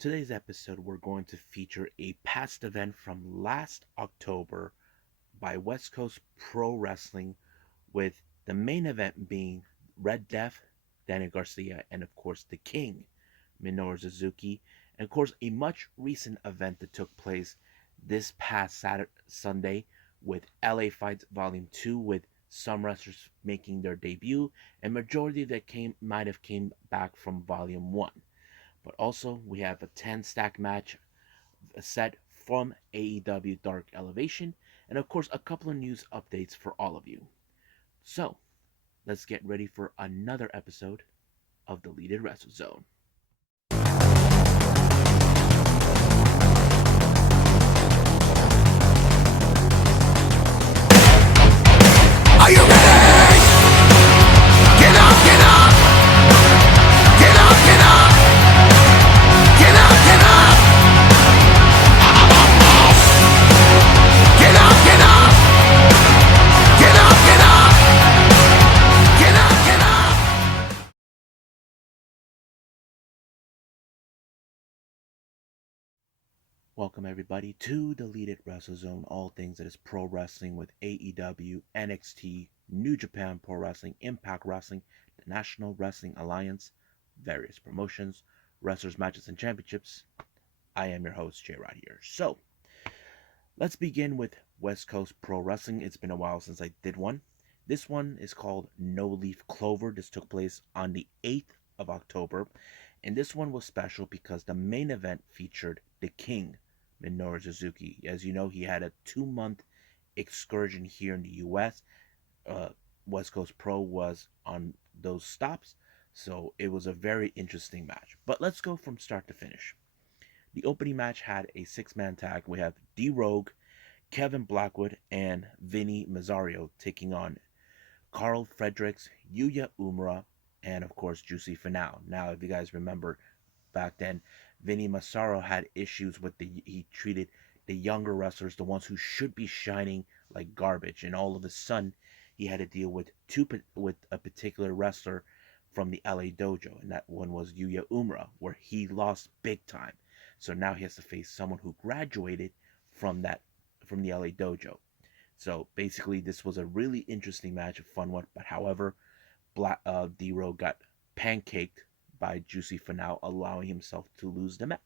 Today's episode, we're going to feature a past event from last October by West Coast Pro Wrestling, with the main event being Red Death, Daniel Garcia, and of course the King, Minoru Suzuki, and of course a much recent event that took place this past Sunday with LA Fights Volume 2, with some wrestlers making their debut, and majority that might have came back from Volume 1. But also, we have a 10 stack match set from AEW Dark Elevation, and of course, a couple of news updates for all of you. So, let's get ready for another episode of Deleted Wrestle Zone. Are you ready? Get up, get up! Get up, get up! Get up, get up! Get up, get up! Get up, get up! Get up, get up! Welcome everybody to Deleted Wrestle Zone, all things that is pro wrestling with AEW, NXT, New Japan Pro Wrestling, Impact Wrestling, the National Wrestling Alliance, various promotions, wrestlers, matches, and championships. I am your host, J Rod here. So, let's begin with West Coast Pro Wrestling. It's been a while since I did one. This one is called No Leaf Clover. This took place on the 8th of October. And this one was special because the main event featured the King, Minoru Suzuki. As you know, he had a 2-month excursion here in the US. Uh, West Coast Pro was on those stops. So it was a very interesting match. But let's go from start to finish. The opening match had a 6-man tag. We have D-Rogue, Kevin Blackwood, and Vinny Mazzario taking on Carl Fredericks, Yuya Uemura, and of course Juicy Finau. Now, if you guys remember back then, Vinny Massaro had issues with he treated the younger wrestlers, the ones who should be shining, like garbage, and all of a sudden he had to deal with a particular wrestler from the LA dojo, and that one was Yuya Uemura, where he lost big time. So now he has to face someone who graduated from the LA dojo. So basically, this was a really interesting match, a fun one. But however, D-Row got pancaked by Juicy Finau, allowing himself to lose the match,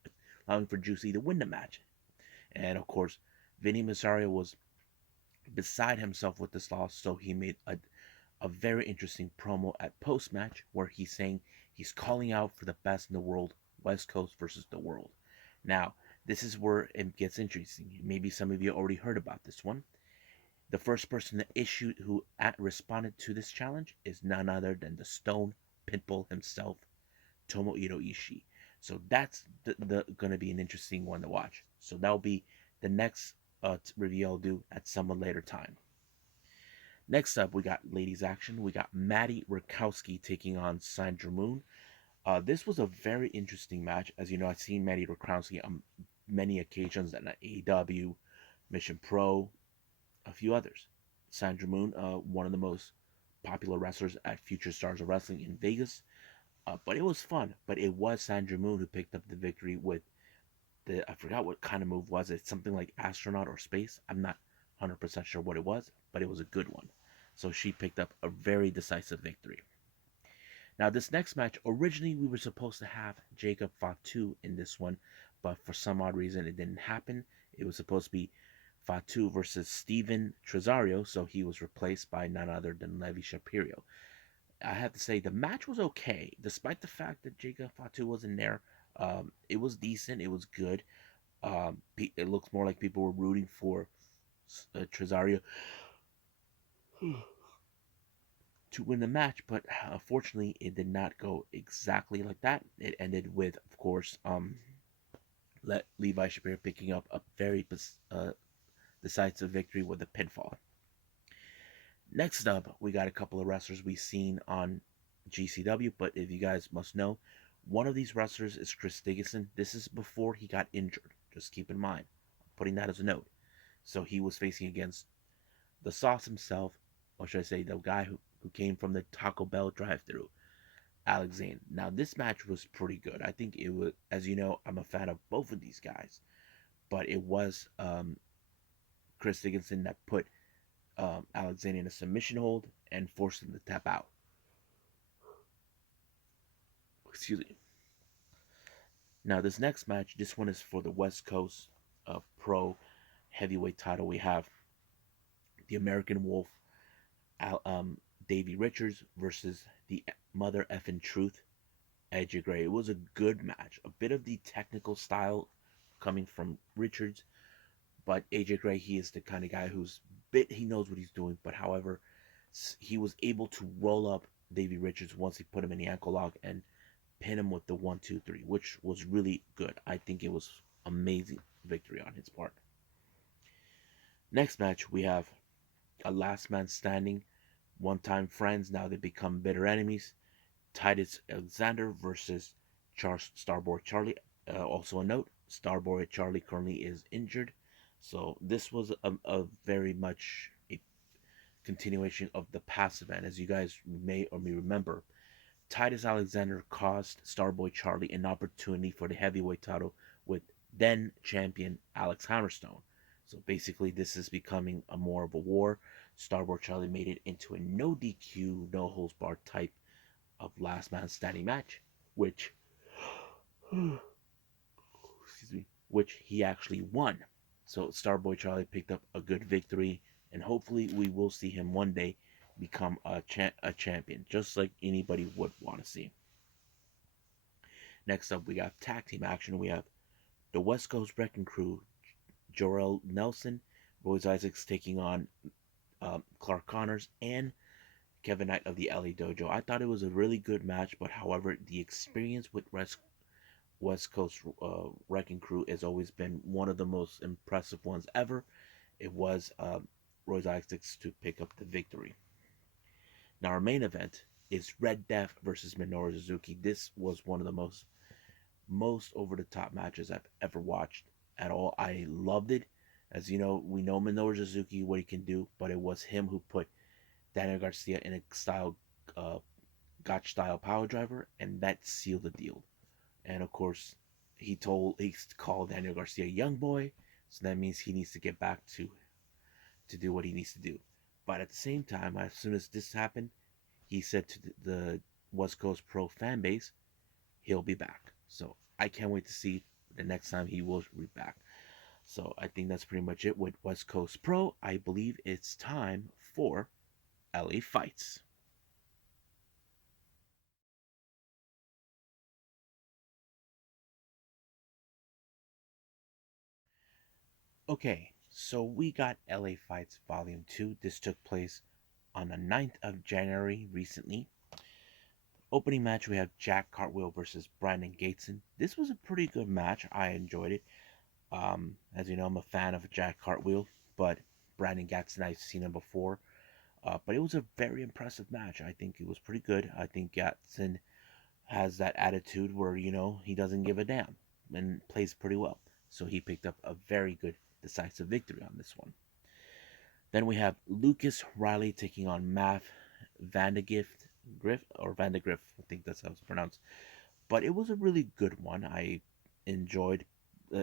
allowing for Juicy to win the match. And of course, Vinny Mazzario was beside himself with this loss, so he made a very interesting promo at post match where he's saying he's calling out for the best in the world, West Coast versus the world. Now, this is where it gets interesting. Maybe some of you already heard about this one. The first person who responded to this challenge is none other than the Stone Pitbull himself, Tomohiro Ishii. So that's going to be an interesting one to watch. So that'll be the next review I'll do at some later time. Next up, we got ladies action. We got Maddie Rakowski taking on Sandra Moon. This was a very interesting match. As you know, I've seen Maddie Rakowski on many occasions at AEW, Mission Pro, a few others. Sandra Moon, one of the most popular wrestlers at Future Stars of Wrestling in Vegas. But it was fun. But it was Sandra Moon who picked up the victory with I forgot what kind of move was it. Something like astronaut or space. I'm not 100% sure what it was, but it was a good one. So she picked up a very decisive victory. Now, this next match, originally we were supposed to have Jacob Fatu in this one, but for some odd reason it didn't happen. It was supposed to be Fatu versus Steven Tresario, so he was replaced by none other than Levi Shapiro. I have to say, the match was okay, despite the fact that Jacob Fatu wasn't there. It was decent, it was good. It looks more like people were rooting for Tresario to win the match, but unfortunately, it did not go exactly like that. It ended with, of course, Levi Shapiro picking up a very decisive victory with a pinfall. Next up, we got a couple of wrestlers we've seen on GCW, but if you guys must know, one of these wrestlers is Chris Dickinson. This is before he got injured. Just keep in mind. I'm putting that as a note. So he was facing against the Sauce himself, or should I say the guy who came from the Taco Bell drive-thru. Alexander. Now, this match was pretty good. I think it was, as you know, I'm a fan of both of these guys, but it was Chris Dickinson that put Alexander in a submission hold and forced him to tap out. Excuse me. Now, this next match, this one is for the West Coast Pro Heavyweight title. We have the American Wolf, Davey Richards versus the Mother Effin' Truth, AJ Gray. It was a good match. A bit of the technical style coming from Richards, but AJ Gray, he is the kind of guy he knows what he's doing. But however, he was able to roll up Davey Richards once he put him in the ankle lock and pin him with the 1, 2, 3, which was really good. I think it was amazing victory on his part. Next match, we have a last man standing, one time friends, now they become bitter enemies. Titus Alexander versus Starboy Charlie. Also a note, Starboy Charlie currently is injured. So this was a very much a continuation of the past event. As you guys may or may remember, Titus Alexander cost Starboy Charlie an opportunity for the heavyweight title with then champion Alex Hammerstone. So basically, this is becoming a more of a war. Starboy Charlie made it into a no DQ, no holds barred type of last man standing match, which excuse me, which he actually won. So Starboy Charlie picked up a good victory, and hopefully we will see him one day become a champion, just like anybody would want to see. Next up, we got tag team action. We have the West Coast Wrecking Crew, Jorel Nelson, Royce Isaacs taking on Clark Connors, and Kevin Knight of the LA Dojo. I thought it was a really good match, but however, the experience with West Coast Wrecking Crew has always been one of the most impressive ones ever. It was Royce Isaacs to pick up the victory. Now, our main event is Red Death versus Minoru Suzuki. This was one of the most over the top matches I've ever watched at all. I loved it. As you know, we know Minoru Suzuki, what he can do, but it was him who put Daniel Garcia in a uh, gotch style power driver, and that sealed the deal. And of course, he called Daniel Garcia young boy, so that means he needs to get back to do what he needs to do. But at the same time, as soon as this happened, he said to the West Coast Pro fan base, he'll be back. So I can't wait to see the next time he will be back. So I think that's pretty much it with West Coast Pro. I believe it's time for LA Fights. Okay, so we got LA Fights Volume 2. This took place on the 9th of January recently. Opening match, we have Jack Cartwheel versus Brandon Gateson. This was a pretty good match. I enjoyed it. As you know, I'm a fan of Jack Cartwheel, but Brandon Gatson, I've seen him before. But it was a very impressive match. I think it was pretty good. I think Gatson has that attitude where, he doesn't give a damn and plays pretty well. So he picked up a very good, decisive victory on this one. Then we have Lucas Riley taking on Matt Vandergift, Vandergriff, I think that's how it's pronounced. But it was a really good one. I enjoyed.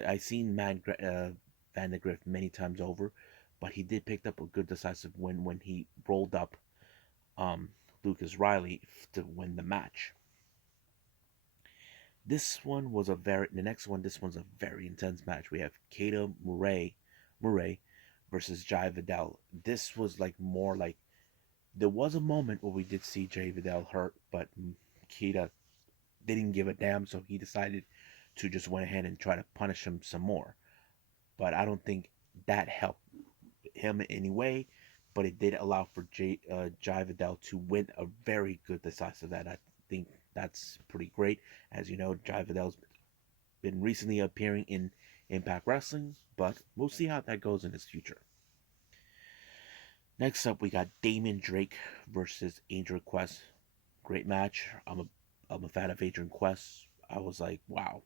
I seen Vandergriff many times over, but he did pick up a good decisive win when he rolled up Lucas Riley to win the match. The next one, this one's a very intense match. We have Keita Murray versus Jai Vidal. This was like more like, there was a moment where we did see Jai Vidal hurt, but Keita didn't give a damn, so he decided to just went ahead and try to punish him some more. But I don't think that helped him in any way, but it did allow for Jai Vidal to win a very good decisive. That I think that's pretty great. As you know, Jai Vidal's been recently appearing in Impact Wrestling, but we'll see how that goes in his future. Next up, we got Damon Drake versus Angel Quest. Great match. I'm a fan of Adrian Quest. I was like, wow,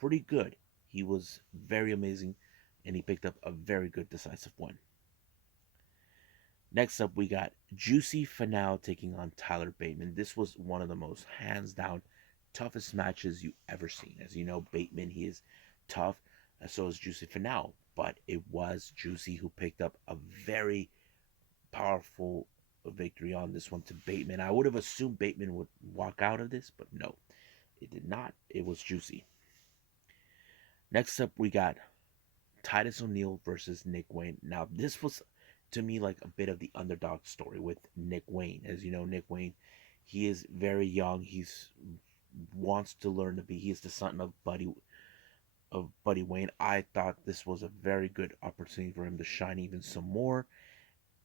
pretty good. He was very amazing, and he picked up a very good decisive win. Next up, we got Juicy Finale taking on Tyler Bateman. This was one of the most hands down toughest matches you ever seen. As you know, Bateman, he is tough, and so is Juicy Finale. But it was Juicy who picked up a very powerful victory on this one to Bateman. I would have assumed Bateman would walk out of this, but no, it did not. It was Juicy. Next up, we got Titus O'Neil versus Nick Wayne. Now, this was to me like a bit of the underdog story with Nick Wayne. As you know, Nick Wayne, he is very young. He's wants to learn to be. He is the son of Buddy Wayne. I thought this was a very good opportunity for him to shine even some more.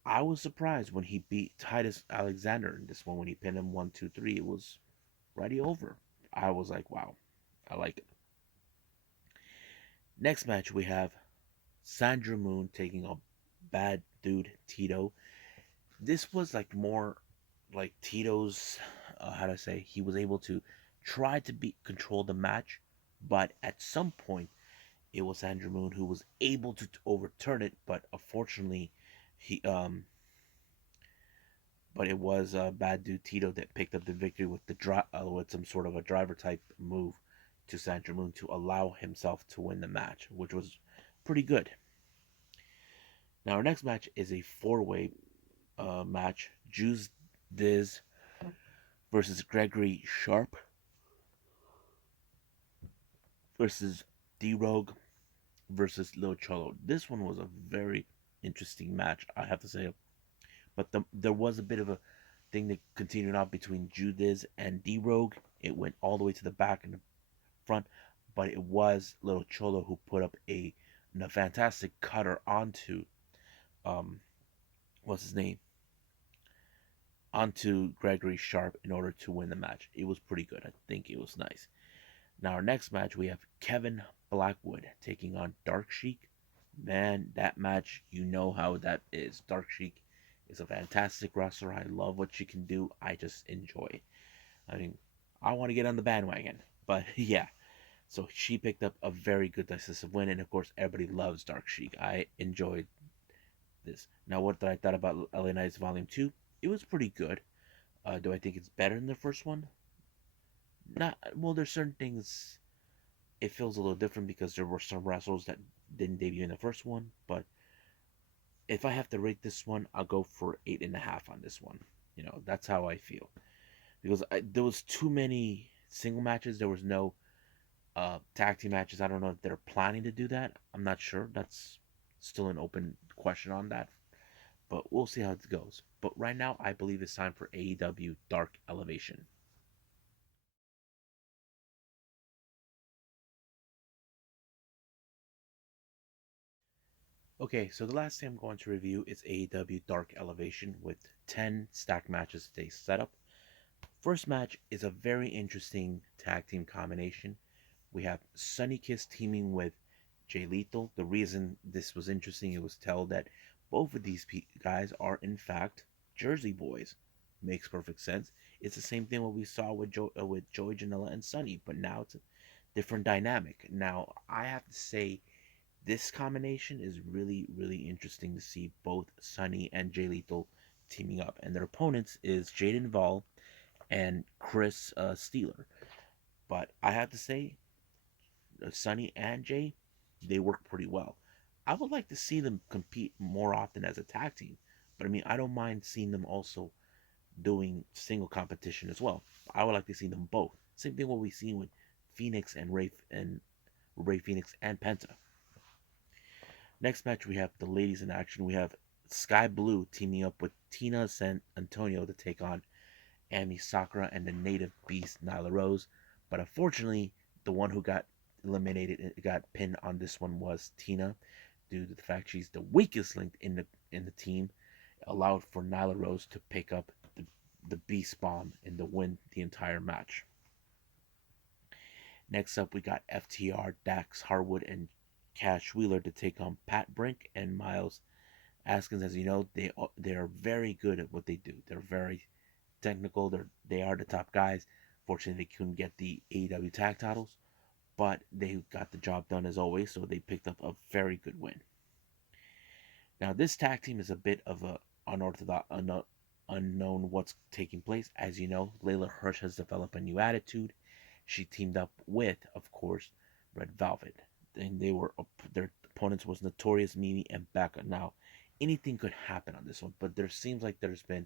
I was surprised when he beat Titus Alexander in this one when he pinned him 1, 2, 3. It was already over. I was like, wow, I like it. Next match we have Sandra Moon taking on Bad Dude Tito. This was like more like Tito's, how to say, he was able to try to control the match, but at some point it was Sandra Moon who was able to overturn it, but unfortunately he but it was Bad Dude Tito that picked up the victory with with some sort of a driver type move to Sandra Moon to allow himself to win the match, which was pretty good. Now our next match is a four-way match: Juice Diz versus Gregory Sharp versus D Rogue versus Lil Cholo. This one was a very interesting match, I have to say. But there was a bit of a thing that continued on between Judiz and D Rogue. It went all the way to the back and the front, but it was Little Cholo who put up a fantastic cutter onto um what's his name onto Gregory Sharp in order to win the match. It was pretty good. I think it was nice. Now our next match we have Kevin Blackwood taking on Dark Sheik. Man, that match, you know how that is. Dark Sheik is a fantastic wrestler. I love what she can do. I just enjoy it. I mean, I want to get on the bandwagon. But yeah, so she picked up a very good decisive win, and of course, everybody loves Dark Sheik. I enjoyed this. Now, what did I thought about LA Knights Volume 2? It was pretty good. Do I think it's better than the first one? Not well. There's certain things it feels a little different because there were some wrestlers that didn't debut in the first one. But if I have to rate this one, I'll go for 8.5 on this one. That's how I feel because there was too many single matches. There was no tag team matches. I don't know if they're planning to do that. I'm not sure. That's still an open question on that. But we'll see how it goes. But right now, I believe it's time for AEW Dark Elevation. Okay, so the last thing I'm going to review is AEW Dark Elevation with 10 stacked matches they set up. First match is a very interesting tag team combination. We have Sunny Kiss teaming with Jay Lethal. The reason this was interesting, it was told that both of these guys are in fact Jersey boys. Makes perfect sense. It's the same thing what we saw with Joey Janela and Sunny, but now it's a different dynamic. Now I have to say this combination is really, really interesting to see both Sunny and Jay Lethal teaming up. And their opponents is Jaden Vall and Chris Steeler. But I have to say, Sunny and Jay, they work pretty well. I would like to see them compete more often as a tag team. But I mean, I don't mind seeing them also doing single competition as well. I would like to see them both. Same thing what we've seen with Phoenix and Ray Phoenix and Penta. Next match, we have the ladies in action. We have Sky Blue teaming up with Tina San Antonio to take on Ami Sakura and the native beast Nyla Rose. But unfortunately, the one who got eliminated, got pinned on this one was Tina, due to the fact she's the weakest link in the team. Allowed for Nyla Rose to pick up the beast bomb and to win the entire match. Next up, we got FTR, Dax Harwood, and Cash Wheeler to take on Pat Brink and Miles Askins. As you know, they are very good at what they do. They're very technical. They are the top guys. Fortunately, they couldn't get the AEW tag titles, but they got the job done as always. So they picked up a very good win. Now this tag team is a bit of a unorthodox, unknown what's taking place. As you know, Layla Hirsch has developed a new attitude. She teamed up with, of course, Red Velvet, and their opponents was Notorious Mimi and Becca. Now, anything could happen on this one, but there seems like there's been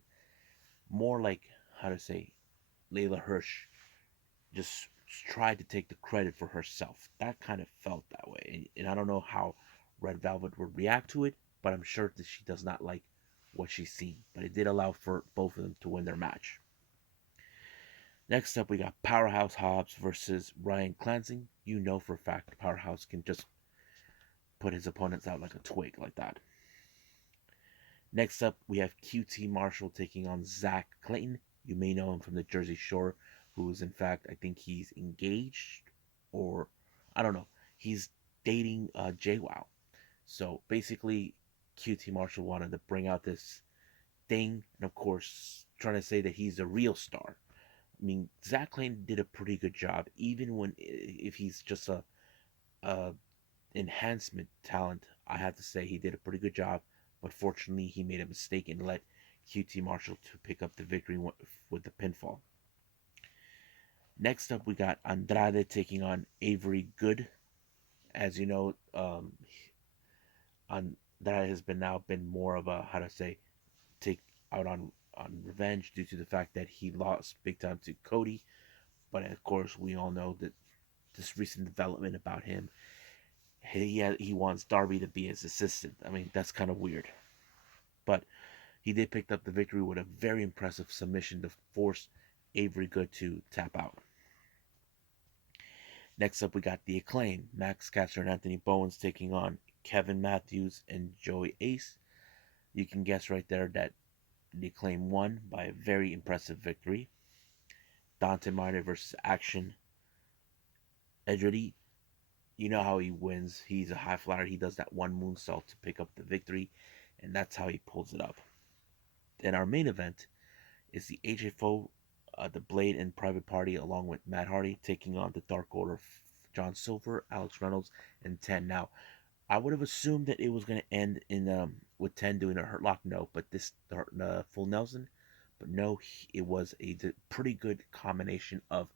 more like how to say Layla Hirsch just tried to take the credit for herself. That kind of felt that way, and I don't know how Red Velvet would react to it, but I'm sure that she does not like what she's seen. But it did allow for both of them to win their match. Next up, we got Powerhouse Hobbs versus Ryan Clansing. You know for a fact Powerhouse can just put his opponents out like a twig like that. Next up, we have QT Marshall taking on Zach Clayton. You may know him from the Jersey Shore, who is, in fact, I think he's engaged, or I don't know. He's dating JWoww. So basically, QT Marshall wanted to bring out this thing, and of course, trying to say that he's a real star. I mean, Zach Clayton did a pretty good job, even when if he's just a enhancement talent. I have to say he did a pretty good job, but fortunately he made a mistake and let QT Marshall to pick up the victory with the pinfall. Next up, we got Andrade taking on Avery Good. As you know, Andrade has been more of a how to say take out on revenge due to the fact that he lost big time to Cody. But of course, we all know that this recent development about him, he wants Darby to be his assistant. I mean, that's kind of weird. But he did pick up the victory with a very impressive submission to force Avery Good to tap out. Next up, we got the Acclaim. Max Caster and Anthony Bowens taking on Kevin Matthews and Joey Ace. You can guess right there that the Acclaim won by a very impressive victory. Dante Martin versus Action Edrity. You know how he wins. He's a high flyer. He does that one moonsault to pick up the victory, and that's how he pulls it up. Then our main event is the HFO, the Blade and Private Party, along with Matt Hardy, taking on the Dark Order, John Silver, Alex Reynolds, and Ten. Now, I would have assumed that it was going to end in with Ten doing a hurt lock, no, but this full Nelson, but no, it was a pretty good combination of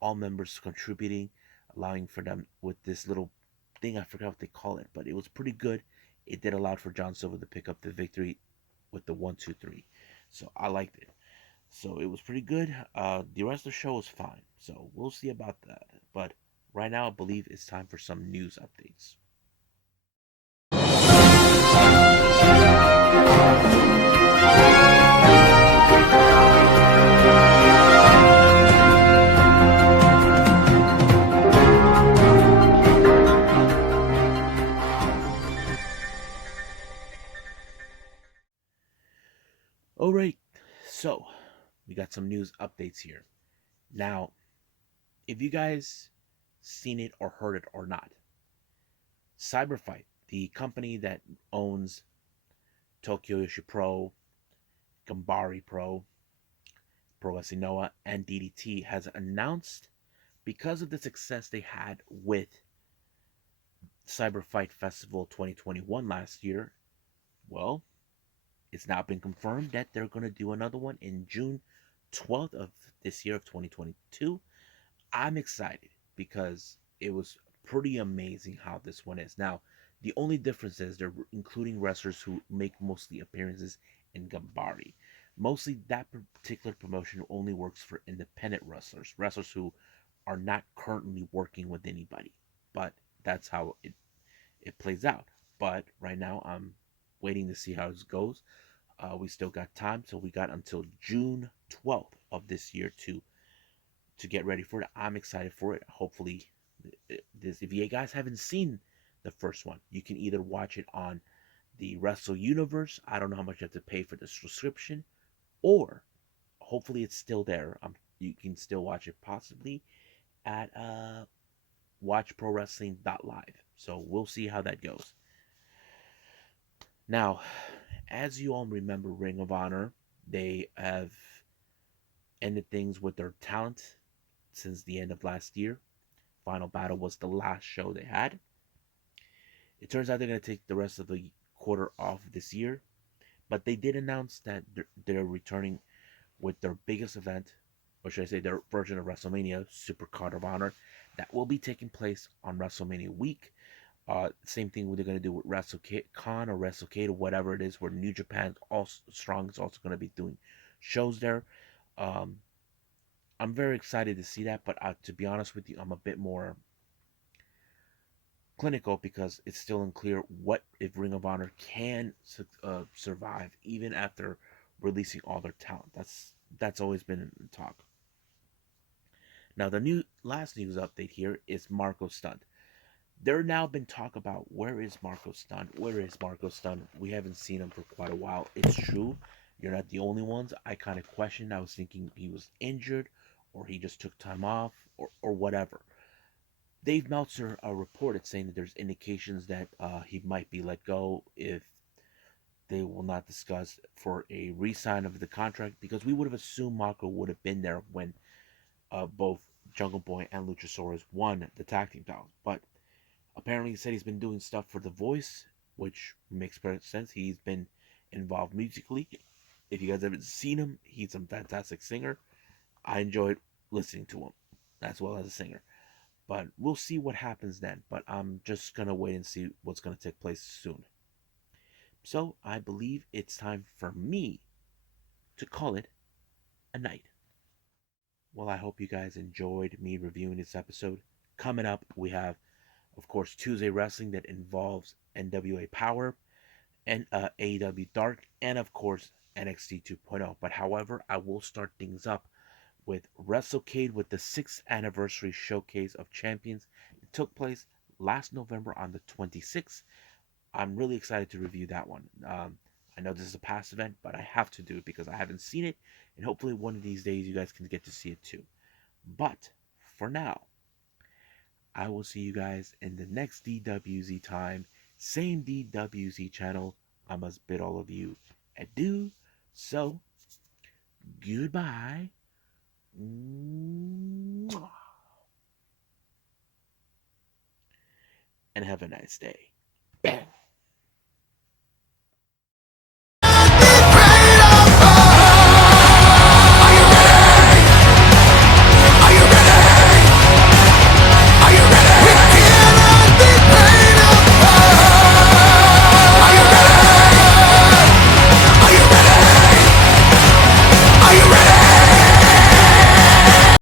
all members contributing, allowing for them with this little thing. I forgot what they call it, but it was pretty good. It did allow for John Silver to pick up the victory with the 1-2-3. So I liked it. So it was pretty good. The rest of the show was fine. So we'll see about that. But right now, I believe it's time for some news updates. All right, so we got some news updates here. Now, if you guys seen it or heard it or not, Cyberfight, the company that owns Tokyo Yoshi Pro, Gambari Pro, Pro Wrestling Noah, and DDT, has announced, because of the success they had with Cyberfight Festival 2021 last year, well, it's now been confirmed that they're going to do another one in June 12th of this year of 2022. I'm excited because it was pretty amazing how this one is. Now, the only difference is they're including wrestlers who make mostly appearances in Gambari. Mostly that particular promotion only works for independent wrestlers, wrestlers who are not currently working with anybody. But that's how it plays out. But right now, I'm waiting to see how it goes. We still got time, so we got until June 12th of this year to get ready for it. I'm excited for it. Hopefully, if you guys haven't seen the first one, you can either watch it on the Wrestle Universe. I don't know how much you have to pay for the subscription, or hopefully it's still there. You can still watch it possibly at watchprowrestling.live. So we'll see how that goes. Now, as you all remember, Ring of Honor, they have ended things with their talent since the end of last year. Final Battle was the last show they had. It turns out they're going to take the rest of the quarter off this year, But they did announce that they're returning with their biggest event, or should I say their version of WrestleMania, Super Card of Honor, that will be taking place on WrestleMania week. Same thing they're going to do with WrestleCon or WrestleCade or whatever it is, where New Japan also strong is also going to be doing shows there. Um, I'm very excited to see that, but to be honest with you, I'm a bit more clinical because it's still unclear what if Ring of Honor can survive even after releasing all their talent. That's always been in talk. Now the new last news update here is Marco Stunt. There now been talk about where is Marco Stunt? Where is Marco Stunt? We haven't seen him for quite a while. It's true. You're not the only ones. I kind of questioned. I was thinking he was injured or he just took time off or whatever. Dave Meltzer reported saying that there's indications that he might be let go if they will not discuss for a re-sign of the contract because we would have assumed Marco would have been there when both Jungle Boy and Luchasaurus won the tag team titles. But apparently he said he's been doing stuff for The Voice, which makes perfect sense. He's been involved musically. If you guys haven't seen him, he's a fantastic singer. I enjoyed listening to him as well as a singer. But we'll see what happens then. But I'm just going to wait and see what's going to take place soon. So I believe it's time for me to call it a night. Well, I hope you guys enjoyed me reviewing this episode. Coming up, we have, of course, Tuesday Wrestling that involves NWA Power and AEW Dark, and of course, NXT 2.0. But however, I will start things up with WrestleCade with the 6th anniversary showcase of champions. It took place last November on the 26th. I'm really excited to review that one. I know this is a past event, but I have to do it because I haven't seen it, and hopefully one of these days you guys can get to see it too. But for now, I will see you guys in the next DWZ time, same DWZ channel. I must bid all of you adieu. So, goodbye. And have a nice day.